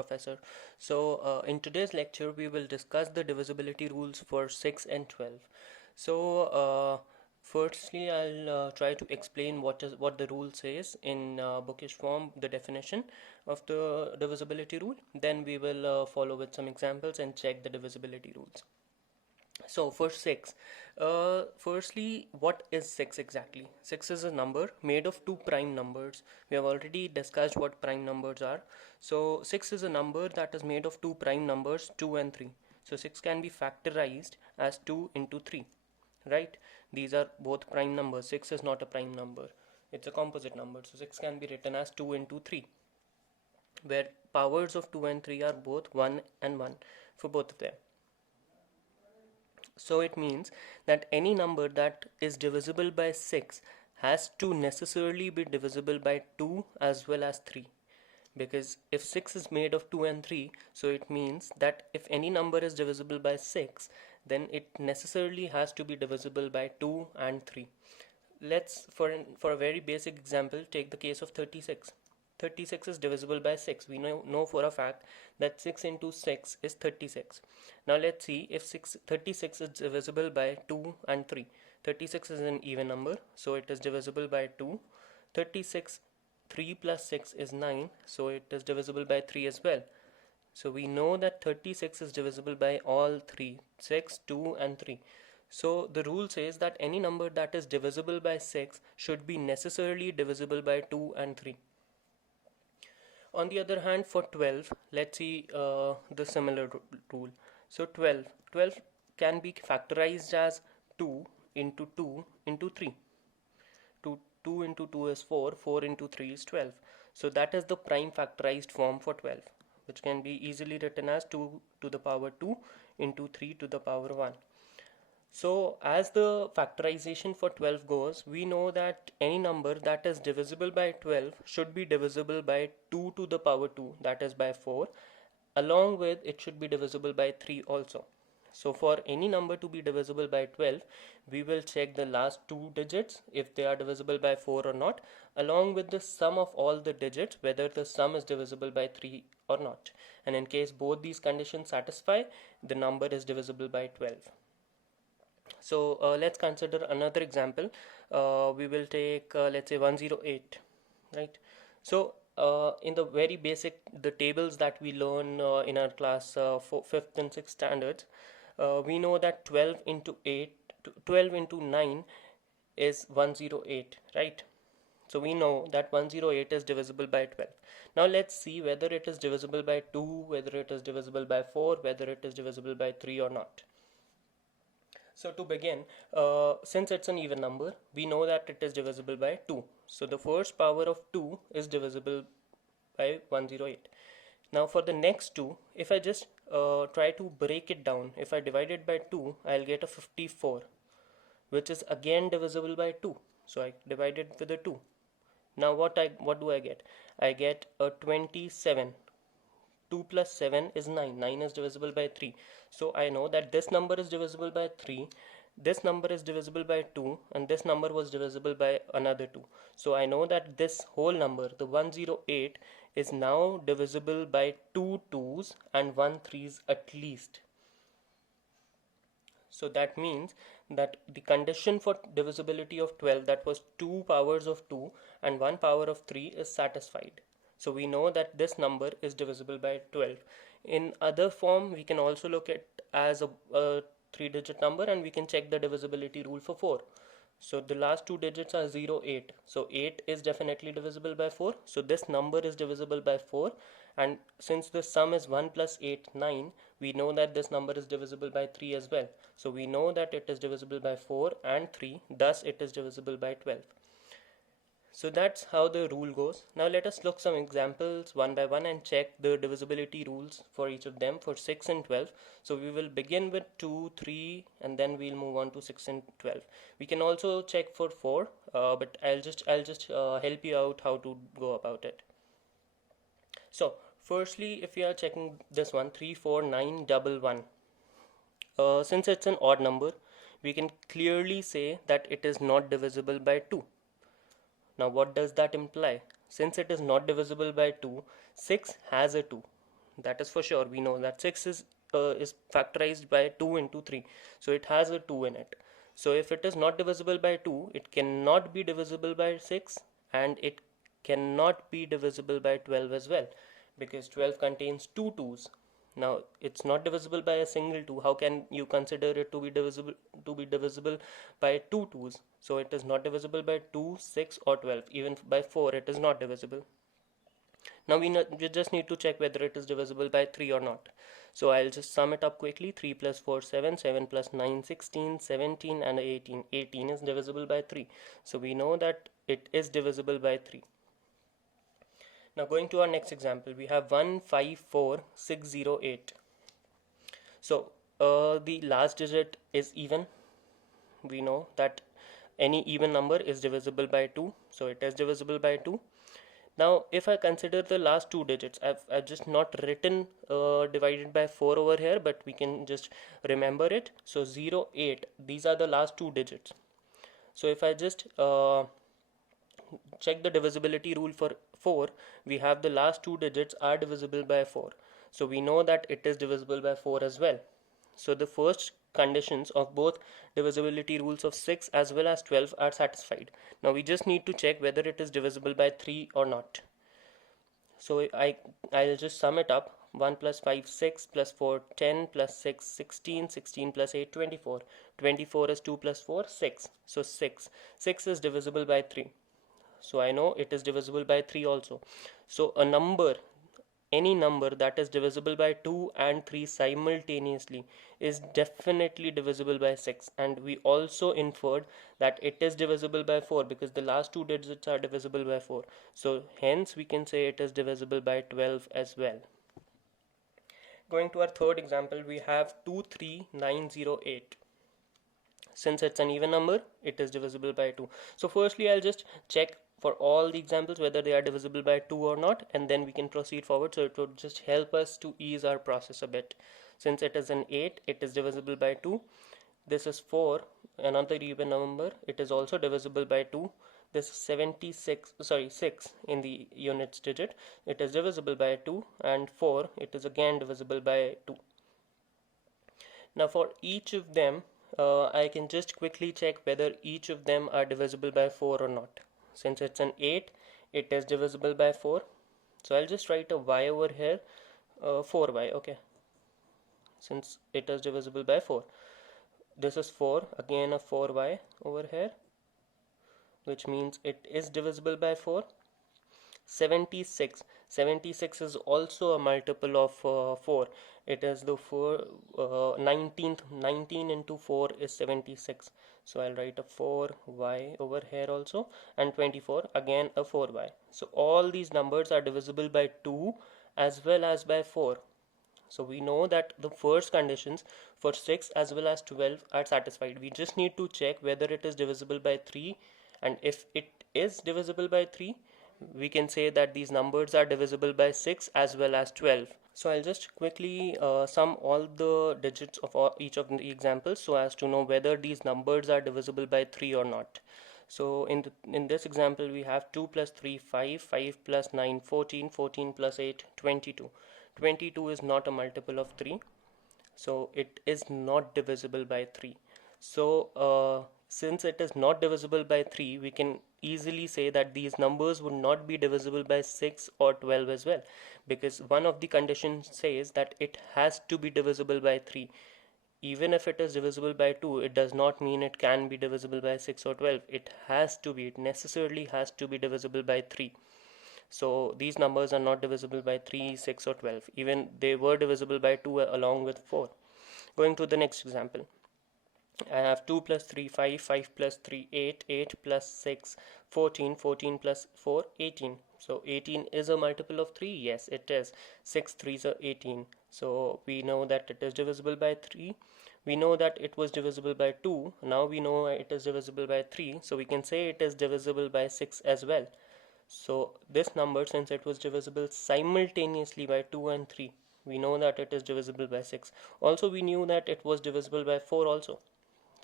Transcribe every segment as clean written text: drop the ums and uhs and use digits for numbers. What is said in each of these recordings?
Professor. In today's lecture, we will discuss the divisibility rules for 6 and 12. So, firstly, I'll try to explain what the rule says in bookish form, the definition of the divisibility rule. Then we will follow with some examples and check the divisibility rules. So for 6, firstly, what is 6 exactly? 6 is a number made of two prime numbers. We have already discussed what prime numbers are. So 6 is a number that is made of two prime numbers, 2 and 3. So 6 can be factorized as 2 into 3, right? These are both prime numbers. 6 is not a prime number. It's a composite number. So 6 can be written as 2 into 3, where powers of 2 and 3 are both 1 and 1 for both of them. So it means that any number that is divisible by 6 has to necessarily be divisible by 2 as well as 3. Because if 6 is made of 2 and 3, so it means that if any number is divisible by 6, then it necessarily has to be divisible by 2 and 3. Let's, for a very basic example, take the case of 36. 36 is divisible by 6. We know for a fact that 6 into 6 is 36. Now let's see if 36 is divisible by 2 and 3. 36 is an even number, so it is divisible by 2. 36, 3 plus 6 is 9, so it is divisible by 3 as well. So we know that 36 is divisible by all 3, 6, 2 and 3. So the rule says that any number that is divisible by 6 should be necessarily divisible by 2 and 3. On the other hand, for 12, let's see the similar rule. So 12 can be factorized as 2 into 2 into 3. 2 into 2 is 4, 4 into 3 is 12. So that is the prime factorized form for 12, which can be easily written as 2 to the power 2 into 3 to the power 1. So as the factorization for 12 goes, we know that any number that is divisible by 12 should be divisible by 2 to the power 2, that is by 4. Along with it should be divisible by 3 also. So for any number to be divisible by 12, we will check the last two digits if they are divisible by 4 or not, along with the sum of all the digits, whether the sum is divisible by 3 or not. And in case both these conditions satisfy, the number is divisible by 12. So let's consider another example. We will take let's say 108, right? So in the very basic, the tables that we learn in our class for 5th and 6th standards, we know that 12 into 9 is 108, right? So we know that 108 is divisible by 12. Now let's see whether it is divisible by 2, whether it is divisible by 4, whether it is divisible by 3 or not. So to begin, since it's an even number, we know that it is divisible by 2. So the first power of 2 is divisible by 108. Now for the next two, if I just try to break it down, if I divide it by 2, I'll get a 54, which is again divisible by 2. So I divide it with a 2. Now what do I get? I get a 27. 2 plus 7 is 9. 9 is divisible by 3. So I know that this number is divisible by 3, this number is divisible by 2, and this number was divisible by another 2. So I know that this whole number, the 108, is now divisible by 2 2's and 1 3's at least. So that means that the condition for divisibility of 12, that was 2 powers of 2 and 1 power of 3, is satisfied. So we know that this number is divisible by 12. In other form, we can also look at as a 3-digit number, and we can check the divisibility rule for 4. So the last two digits are 0, 8. So 8 is definitely divisible by 4. So this number is divisible by 4. And since the sum is 1 plus 8, 9, we know that this number is divisible by 3 as well. So we know that it is divisible by 4 and 3. Thus it is divisible by 12. So that's how the rule goes. Now let us look some examples one by one and check the divisibility rules for each of them for 6 and 12. So we will begin with 2, 3, and then we'll move on to 6 and 12. We can also check for 4, but I'll just help you out how to go about it. So firstly, if you are checking this one, 3, 4, 9, 1, 1. Since it's an odd number, we can clearly say that it is not divisible by 2. Now what does that imply? Since it is not divisible by 2, 6 has a 2. That is for sure. We know that 6 is factorized by 2 into 3. So it has a 2 in it. So if it is not divisible by 2, it cannot be divisible by 6, and it cannot be divisible by 12 as well, because 12 contains two 2's. Now it's not divisible by a single 2. How can you consider it to be divisible by two 2's? So it is not divisible by 2, 6 or 12. Even by 4 it is not divisible. Now we just need to check whether it is divisible by 3 or not. So I'll just sum it up quickly. 3 plus 4, 7, 7 plus 9, 16, 17 and 18. 18 is divisible by 3. So we know that it is divisible by 3. Now going to our next example, we have 1, 5, 4, 6, 0, 8. So the last digit is even. We know that any even number is divisible by 2. So it is divisible by 2. Now, if I consider the last two digits, I've just not written divided by 4 over here, but we can just remember it. So 0, 8, these are the last two digits. So if I just check the divisibility rule for 4, we have the last two digits are divisible by 4. So we know that it is divisible by 4 as well. So the first conditions of both divisibility rules of 6 as well as 12 are satisfied. Now we just need to check whether it is divisible by 3 or not. So I'll just sum it up. 1 plus 5, 6 plus 4, 10 plus 6, 16, 16 plus 8, 24. 24 is 2 plus 4, 6. So 6. 6 is divisible by 3. So I know it is divisible by 3 also. So any number that is divisible by 2 and 3 simultaneously is definitely divisible by 6, and we also inferred that it is divisible by 4 because the last two digits are divisible by 4. So hence we can say it is divisible by 12 as well. Going to our third example, we have 23908. Since it's an even number, it is divisible by 2. So firstly I'll just check for all the examples whether they are divisible by 2 or not, and then we can proceed forward. So it would just help us to ease our process a bit. Since it is an 8, it is divisible by 2. This is 4, another even number, it is also divisible by 2. This is 6 in the units digit, it is divisible by 2, and 4, it is again divisible by 2. Now for each of them, I can just quickly check whether each of them are divisible by 4 or not. Since it's an 8, it is divisible by 4. So I'll just write a y over here, 4y, okay. Since it is divisible by 4. This is 4, again a 4y over here, which means it is divisible by 4. 76. 76 is also a multiple of 4. It is the 19 into 4 is 76. So I'll write a 4y over here also, and 24, again a 4y. So all these numbers are divisible by 2 as well as by 4. So we know that the first conditions for 6 as well as 12 are satisfied. We just need to check whether it is divisible by 3, and if it is divisible by 3, we can say that these numbers are divisible by 6 as well as 12. So I'll just quickly sum all the digits of each of the examples so as to know whether these numbers are divisible by 3 or not. So in this example we have 2 plus 3, 5, 5 plus 9, 14, 14 plus 8, 22. 22 is not a multiple of 3, so it is not divisible by 3. So since it is not divisible by 3, we can easily say that these numbers would not be divisible by 6 or 12 as well, because one of the conditions says that it has to be divisible by 3. Even if it is divisible by 2, it does not mean it can be divisible by 6 or 12. It necessarily has to be divisible by 3. So these numbers are not divisible by 3, 6 or 12. Even they were divisible by 2 along with 4. Going to the next example. I have 2 plus 3, 5, 5 plus 3, 8, 8 plus 6, 14, 14 plus 4, 18. So 18 is a multiple of 3? Yes, it is. 6 3s are 18. So we know that it is divisible by 3. We know that it was divisible by 2. Now we know it is divisible by 3. So we can say it is divisible by 6 as well. So this number, since it was divisible simultaneously by 2 and 3, we know that it is divisible by 6. Also we knew that it was divisible by 4 also.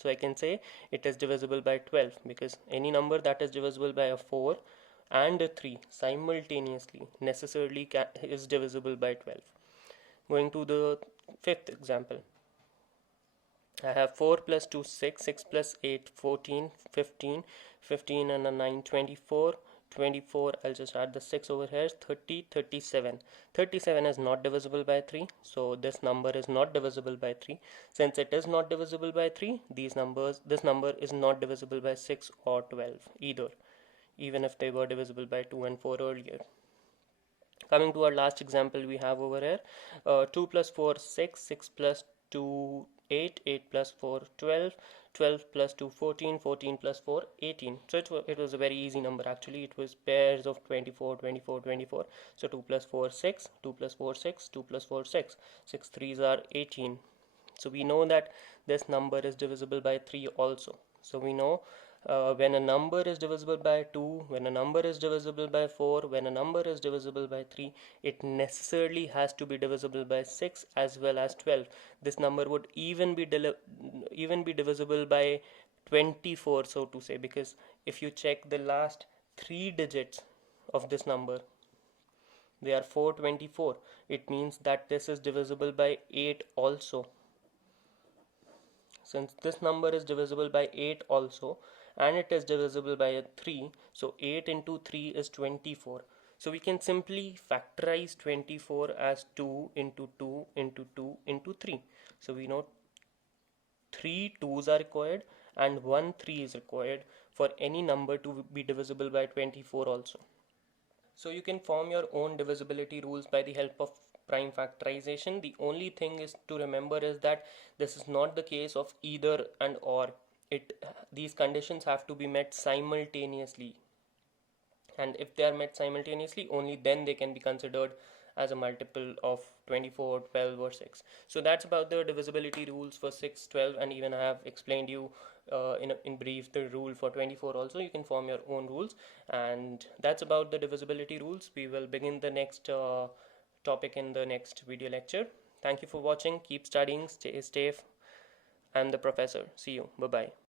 So I can say it is divisible by 12, because any number that is divisible by a 4 and a 3 simultaneously necessarily is divisible by 12. Going to the fifth example. I have 4 plus 2, 6, 6 plus 8, 14, 15, 15 and a 9, 24, 24, I'll just add the 6 over here, 30, 37. 37 is not divisible by 3, so this number is not divisible by 3. Since it is not divisible by 3, this number is not divisible by 6 or 12 either, even if they were divisible by 2 and 4 earlier. Coming to our last example, we have over here 2 plus 4 6, 6 plus 2 8, 8 plus 4 12, 12 plus 2 14, 14 plus 4 18. So it was a very easy number actually. It was pairs of 24 24 24. So 2 plus 4 6, 2 plus 4 6, 2 plus 4 6, 6 threes are 18. So we know that this number is divisible by 3 also. So we know when a number is divisible by 2, when a number is divisible by 4, when a number is divisible by 3, it necessarily has to be divisible by 6 as well as 12. This number would even be divisible by 24, so to say, because if you check the last 3 digits of this number, they are 424. It means that this is divisible by 8 also. Since this number is divisible by 8 also, and it is divisible by 3, so 8 into 3 is 24. So we can simply factorize 24 as 2 into 2 into 2 into 3. So we know 3 2's are required and 1 3 is required for any number to be divisible by 24 also. So you can form your own divisibility rules by the help of prime factorization. The only thing is to remember is that this is not the case of either and or. These conditions have to be met simultaneously, and if they are met simultaneously, only then they can be considered as a multiple of 24, 12 or 6. So that's about the divisibility rules for 6, 12, and even I have explained you in brief the rule for 24 also. You can form your own rules, and that's about the divisibility rules. We will begin the next topic in the next video lecture. Thank you for watching. Keep studying. Stay safe. I'm the professor. See you. Bye bye.